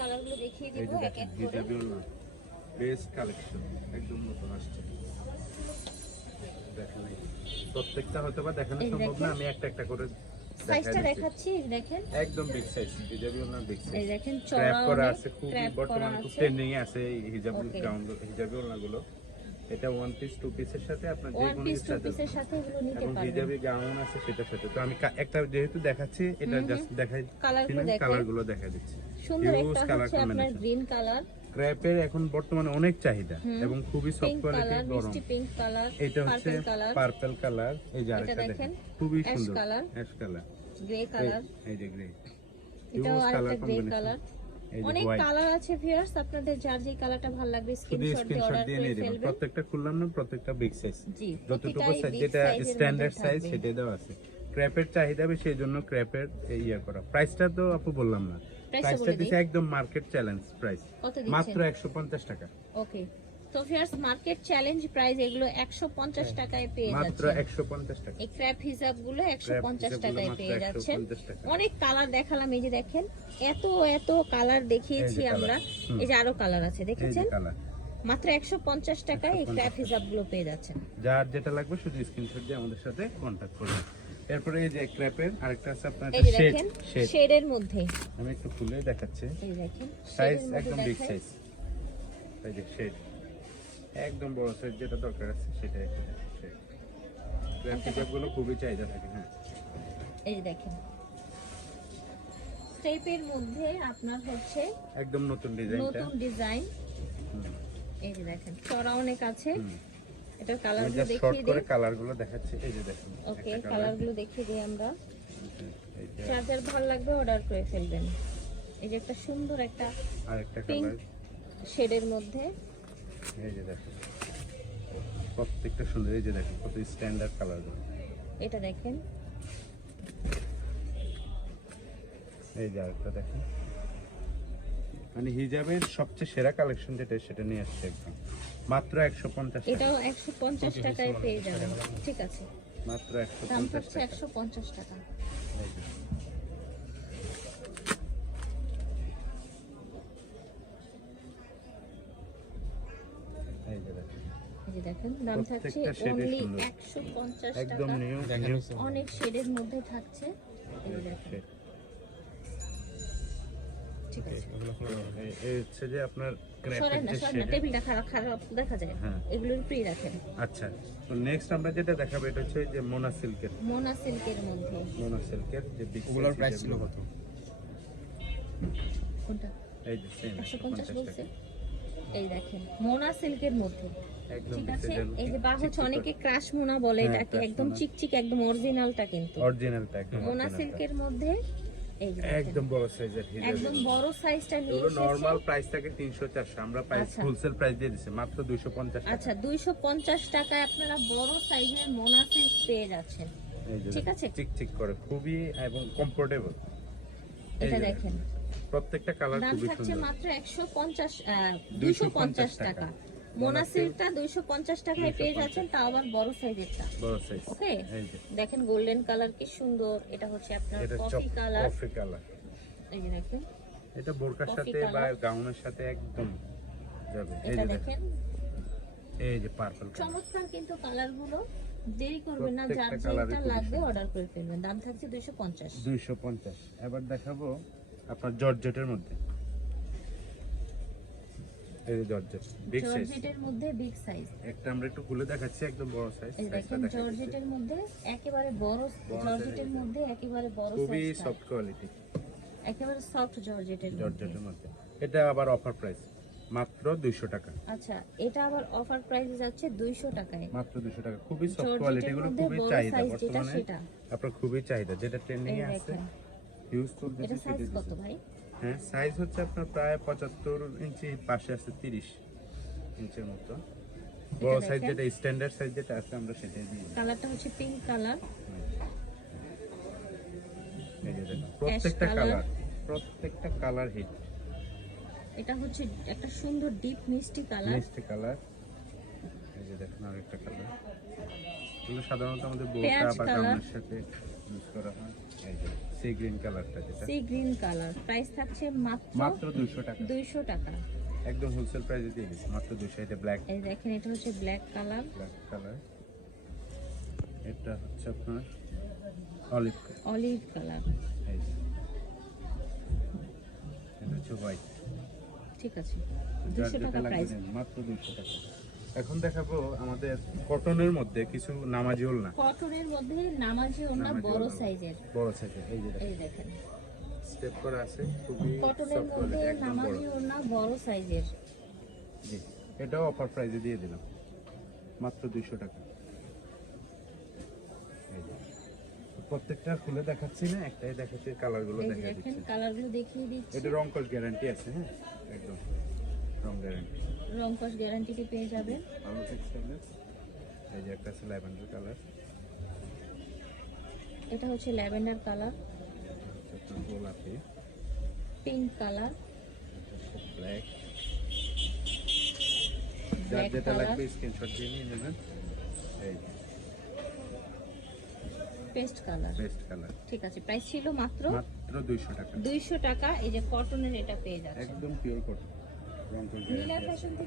কালারগুলো দেখিয়ে এই দিব যে এক দেখেন এক করে। হিজাবি ওড়না বেস্ট কালেকশন একদম নতুন আসছে। দেখেন এই প্রত্যেকটা হয়তো বা দেখানো এই সম্ভব না, দেখেন। আমি একটা একটা করে সাইজটা দেখাচ্ছি। দেখাচ্ছি, এই দেখেন। একদম বিগ সাইজ হিজাবি ওড়না বিগ সাইজ। এই দেখেন ক্র্যাপ চড়া করা অনেক, আছে, খুব ক্র্যাপ করা বর্তমানে খুব আছে। ট্রেন্ডিং এ আছে এই হিজাব ওকে। গাউন হিজাবি ওড়নাগুলো। এটা ওয়ান পিস টু পিসের সাথে আপনার যে ওয়ান কোনো পিস টু সাথে পিসের সাথে এগুলো নিতে এবং পারবেন। হিজাবি গাউন আছে সেটার সাথে। তো আমি একটা যেহেতু দেখাচ্ছি এটা জাস্ট দেখাই কালারগুলো দেখেন। কালারগুলো দেখা দিচ্ছি। সুন্দর হিউজ একটা কালার হচ্ছে আপনার কম্বিনেশন। গ্রিন কালার, ক্র্যাপের এখন বর্তমানে অনেক চাহিদা এবং খুবই সফট পিঙ্ক কোয়ালিটি কালার, গরম। মিষ্টি পিঙ্ক কালার, এটা হচ্ছে পার্পল কালার, পার্পল কালার। এই যে এটা আরেকটা দেখেন দেখেন খুবই অ্যাশ সুন্দর colour, ash colour, grey colour, এই যে গ্রে, এটাও হিউজ আরেকটা কালার গ্রে কম্বিনেশন। কালার। এই যে অনেক হোয়াইট। কালার আছে ভিউয়ার্স, আপনাদের যার যে কালারটা ভালো লাগবে শুধু স্ক্রিনশট দিয়ে স্ক্রিনশট অর্ডার দিয়ে করে নিয়ে দিবেন। ফেলবেন। প্রত্যেকটা খুললাম না, প্রত্যেকটা বিগ সাইজ। জি, যতটুকু প্রতিটাই সাইজ big যেটা size এর স্ট্যান্ডার্ড মধ্যে সাইজ থাকবে। সেটাই দেওয়া আছে। ক্র্যাপের চাহিদা বেশি, সেই জন্য ক্র্যাপের ইয়া করা। প্রাইসটা তো আপু বললাম না, প্রাইসটা বলে দিছে দিই। একদম মার্কেট চ্যালেঞ্জ প্রাইস, কত দিচ্ছেন? মাত্র 150 টাকা। ওকে, তো ভিউয়ার্স মার্কেট চ্যালেঞ্জ প্রাইস এগুলো 150 টাকায় পেয়ে মাত্র যাচ্ছেন। 150 টাকা। এই ক্র্যাপ হিজাব গুলো 150 হিজাবগুলো টাকায় মাত্র পেয়ে যাচ্ছেন। 150 টাকা। অনেক কালার দেখালাম, এই যে দেখেন এত এত কালার দেখিয়েছি এই যে আমরা। colour। এই যে আরো কালার আছে, এই যে দেখেছেন? কালার। মাত্র 150 টাকায় এই ক্র্যাপ হিজাব গুলো পেয়ে যাচ্ছেন। যার যেটা লাগবে শুধু স্ক্রিনশট দিয়ে আমাদের সাথে কন্টাক্ট করবেন। এরপরে এই যে ক্র্যাপের আরেকটা আছে আপনার এই যে শেড দেখেন শেড। শেডের মধ্যে, আমি একটু খুলে দেখাচ্ছি। এই দেখেন সাইজ শেডের মধ্যে একদম বিগ দেখেন। সাইজ। এই যে শেড একদম বড় সাইজ, যেটা দরকার আছে সেটাই এখানে শেড। ক্র্যাপ হিজাবগুলো খুবই চাহিদা থাকে। হ্যাঁ, এই যে দেখেন স্টেপের মধ্যে আপনার হচ্ছে একদম নতুন ডিজাইনটা। নতুন ডিজাইন। এই যে দেখেন চড়া অনেক আছে। এটার আমি কালারগুলো জাস্ট শর্ট দেখিয়ে করে দিই। কালারগুলো দেখাচ্ছি। এই যে দেখুন ওকে, একটা কালার। কালারগুলো দেখিয়ে দিই আমরা। এই যে যার যার ভালো লাগবে অর্ডার করে ফেলবেন। এই যে একটা সুন্দর একটা আরেকটা পিঙ্ক কালার। শেডের মধ্যে, এই যে দেখুন প্রত্যেকটা সুন্দর। এই যে দেখুন কত স্ট্যান্ডার্ড কালারগুলো। এটা দেখেন এই যে আরেকটা দেখুন, মানে হিজাবের সবচেয়ে সেরা কালেকশন যেটা সেটা নিয়ে আসছে একদম মাত্র 150 টাকা। এটাও 150 টাকায় পেয়ে যাবেন। ঠিক আছে, মাত্র দাম 150 হচ্ছে টাকা। 150 টাকা। এই যে। এই যে দেখুন এই যে দেখেন দাম থাকছে প্রত্যেকটা shade অনলি সুন্দর। 150 একদম টাকা। নিউ অনেক শেডের মধ্যে থাকছে। এই যে দেখেন, ঠিক আছে। এই হচ্ছে যে আপনার ক্র্যাপের সরেন না, যে সরেন না, শেড। টেবিলটা খারাপ খারাপ দেখা যায়। হ্যাঁ। এগুলোর ফ্রি রাখেন। আচ্ছা, তো নেক্সট আমরা যেটা দেখাবো এটা হচ্ছে যে মোনা সিল্কের। মোনা সিল্কের মধ্যে মোনা সিল্কের যে বিগ ওগুলোর প্রাইস ছিল কত? কোনটা? এই যে সেম 150 বলছে। এই দেখেন মোনা সিল্কের মধ্যে, একদম ঠিক big আছে। size এর এই যে বাহু হচ্ছে অনেকে ক্রাশ মোনা বলে হ্যাঁ, এটাকে, crush একদম মোনা। চিকচিক একদম অরিজিনালটা কিন্তু অরিজিনালটা একদম মোনা original টা। সিল্কের মধ্যে। এই যে দেখেন, একদম বড় সাইজের হিজাব। একদম বড় সাইজটা নিয়ে এগুলো এসেছে। নরমাল প্রাইস থাকে 300-400, আমরা প্রাইস আচ্ছা। হোলসেল প্রাইস দিয়ে দিছি মাত্র 250 টাকা। আচ্ছা, 250 টাকায় আপনারা বড় সাইজের মোনা সিল্ক পেয়ে যাচ্ছেন। এই যে ঠিক আছে। চিকচিক করে খুবই এবং কমফোর্টেবল। এটা দেখেন প্রত্যেকটা কালার দাম খুবই থাকছে সুন্দর। মাত্র 250 টাকা। মোনা সিল্কটা 250 টাকায় পেয়ে যাচ্ছেন, তাও আবার বড় সাইজেরটা। বড় সাইজ। ওকে, এই যে দেখেন গোল্ডেন কালার কি সুন্দর। এটা হচ্ছে আপনার এটা কফি কালার। Coffee colour. এই যে দেখেন এটা বোরকার কফি সাথে বা কালার। গাউনের সাথে একদম যাবে। এই এটা যে দেখেন এই যে পার্পল কালার। চমৎকার কিন্তু কালারগুলো। দেরি করবেন না, যার প্রত্যেকটা colour-ই যেটা খুবই লাগবে সুন্দর। অর্ডার করে ফেলবেন। দাম থাকছে 250। 250। এবার দেখাবো আপনার জর্জেটের মধ্যে। এই যে জর্জেট বিগ সাইজ। জর্জেটের মধ্যে বিগ সাইজ। একটা আমরা একটু খুলে দেখাচ্ছি, একদম বড় সাইজ। এই দেখেন জর্জেটের মধ্যে একেবারে বড়, জর্জেটের মধ্যে একেবারে বড় খুবই সাইজ, সফট কোয়ালিটি একেবারে সফট জর্জেটের মধ্যে। জর্জেটের মধ্যে। এটা আবার অফার প্রাইস মাত্র 200 টাকা। আচ্ছা, এটা আবার অফার প্রাইসে যাচ্ছে 200 টাকায়। মাত্র 200 টাকা। খুবই সফট জর্জেটের কোয়ালিটি, এগুলো মধ্যে খুবই বড় চাহিদা size যেটা বর্তমানে। সেটা। আপনার খুবই চাহিদা, যেটা ট্রেন্ডিং এই এ আছে। দেখেন ইউজ চলতেছে এটা সাইজ সেটা কত দিছে। ভাই? হ্যাঁ, সাইজ হচ্ছে আপনার প্রায় 75 ইঞ্চি, পাশে আছে 30 ইঞ্চির মতো। বড় সাইজ দেখেন। যেটা স্ট্যান্ডার্ড সাইজ যেটা আছে আমরা সেটাই দিই। কালারটা হচ্ছে পিঙ্ক কালার। এই যে দেখুন প্রত্যেকটা colour। কালার, প্রত্যেকটা কালার হিট। এটা হচ্ছে একটা সুন্দর ডিপ মিষ্টি কালার। মিষ্টি কালার। এই যে দেখুন আরেকটা কালার। এগুলো সাধারণত আমাদের বোরকা পেঁয়াজ বা colour। গাউনের সাথে ইউজ করা হয়। এই যে সি গ্রিন কালারটা যেটা সি গ্রিন কালার, প্রাইস থাকছে মাত্র মাত্র 200 টাকা, 200 টাকা। একদম হোলসেল প্রাইসে দিয়ে দিচ্ছি মাত্র 200। এটা ব্ল্যাক এই দেখেন, এটা হচ্ছে ব্ল্যাক কালার, কালার, এটা হচ্ছে আপনার অলিভ, অলিভ কালার। এই যে এটা হচ্ছে হোয়াইট। ঠিক আছে, যার 200 যেটা টাকা লাগবে প্রাইস। নিন, মাত্র 200 টাকা। এখন দেখাবো আমাদের কটনের মধ্যে কিছু নামাজি ওড়না, কটনের মধ্যে নামাজি ওড়না নামাজি বড় ওড়না। সাইজের। বড় সাইজের, এই যে এই দেখেন, স্টেপ করা আছে, খুবই কটনের সফট মধ্যে কোয়ালিটি, একদম বড়। নামাজি ওড়না বড় সাইজের। জি, এটাও অফার প্রাইসে দিয়ে দিলাম মাত্র 200 টাকা। এই যে প্রত্যেকটা খুলে দেখাচ্ছি না, একটাই দেখাচ্ছি, কালারগুলো এই যে দেখা দেখেন, দিচ্ছি। কালারগুলো দেখিয়ে দিচ্ছি। এটা রং কস গ্যারান্টি আছে, হ্যাঁ একদম রং গ্যারান্টি। রং কস গ্যারান্টিতে পেয়ে যাবেন। ভালো টেক্সটাইলের। এই যে একটা আছে ল্যাভেন্ডার কালার, এটা হচ্ছে ল্যাভেন্ডার কালার, আপনার গোলাপি, পিঙ্ক কালার, ব্ল্যাক। যার ব্ল্যাক যেটা কালার, লাগবে স্ক্রিনশট দিয়ে নিয়ে নেবেন। এই পেস্ট কালার। বেস্ট কালার, ঠিক আছে, প্রাইস ছিল মাত্র মাত্র 200 টাকা, 200 টাকা। এই যে কটনের এটা পেয়ে যাচ্ছে। একদম পিওর কটন, রং কস নীলা গ্যারান্টি। ফ্যাশন থেকে